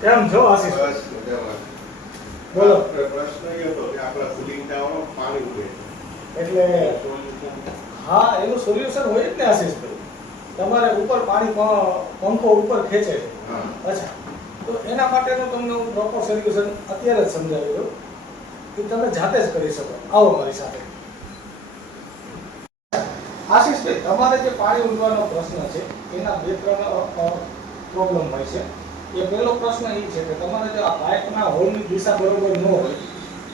કેમ છો આશીષ? બસ મજામાં. બોલો. પ્રશ્ન એ હતો કે આપણા કુલિંગ ટાવરમાં પાણી ઉડે એટલે સોલ્યુશન હા, એનું સોલ્યુશન હોય જ ને આશીષભાઈ. તમારે ઉપર પાણી પંખો ઉપર ખેંચે છે. હા. અચ્છા, તો એના માટેનું તમને હું પ્રોપર સોલ્યુશન અત્યારે જ સમજાવી દઉં કે તમે જાતે જ કરી શકો. આવો મારી સાથે. આશીષભાઈ, તમારે જે પાણી ઉડવાનો પ્રશ્ન છે એના બે ત્રણ પ્રોબ્લેમ હોય છે. એ પહેલો પ્રશ્ન એ છે કે તમારે જો આ પાઇપના હોલની દિશા બરોબર ન હોય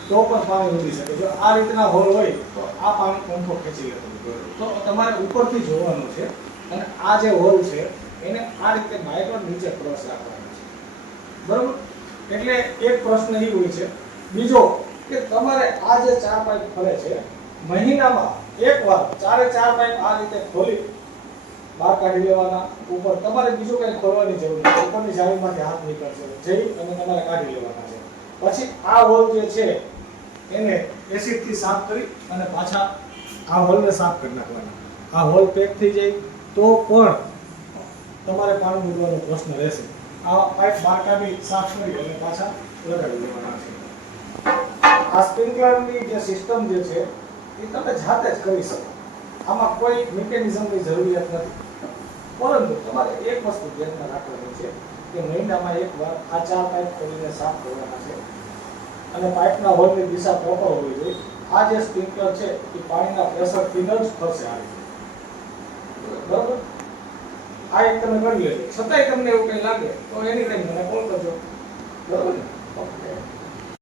તો પણ પાણી ઉડી શકે. જો આ રીતના હોલ હોય તો આ પાણી પંખો ખેંચી લેતો. તો તમારે ઉપરથી જોવાનું છે અને આ જે હોલ છે એને આ રીતે માઇક્રોન નીચે ક્રોસ રાખવાનો છે. બરોબર? એટલે એક પ્રશ્ન એ હોય છે. બીજો કે તમારે આ જે ચાર પાઇપ ફરે છે મહિનામાં એકવાર ચારે ચાર પાઇપ આ રીતે ખોલી બહાર કાઢી લેવાના. ઉપર તમારે બીજું કંઈ ખોલવાની જરૂર નથી. ઉપરની જાળીમાંથી હાથ નીકળશે જઈ અને તમારે કાઢી લેવાના છે. પછી આ હોલ જે છે એને એસિડથી સાફ કરી અને પાછા આ હોલને સાફ કરી નાખવાના. આ હોલ પેક થઈ જાય તો પણ તમારે પાણી ઉડવાનો પ્રશ્ન રહેશે. આ પાઇપ બહાર કાઢી સાફ કરી અને પાછા લગાડી દેવાના છે. આ સ્પ્રિંકલરની જે સિસ્ટમ જે છે એ તમે જાતે જ કરી શકો. આમાં કોઈ મિકેનિઝમની જરૂરિયાત નથી. પરંતુ તમારે એક વસ્તુ ધ્યાનમાં રાખવાની છે કે મહિનામાં એકવાર આ ચાર પાઇપ ખોલીને સાફ કરવાના છે અને પાઇપના હોલની દિશા પ્રોપર હોવી જોઈએ. આ જે સ્પ્રિંકલર છે એ પાણીના પ્રેશરથી જ ફરશે આ રીતે. બરોબર? આ એક તમે કરી લેજો. છતાંય તમને એવું કંઈ લાગે તો એની ટાઈમ મને કોલ કરજો. બરોબર ને? ઓકે.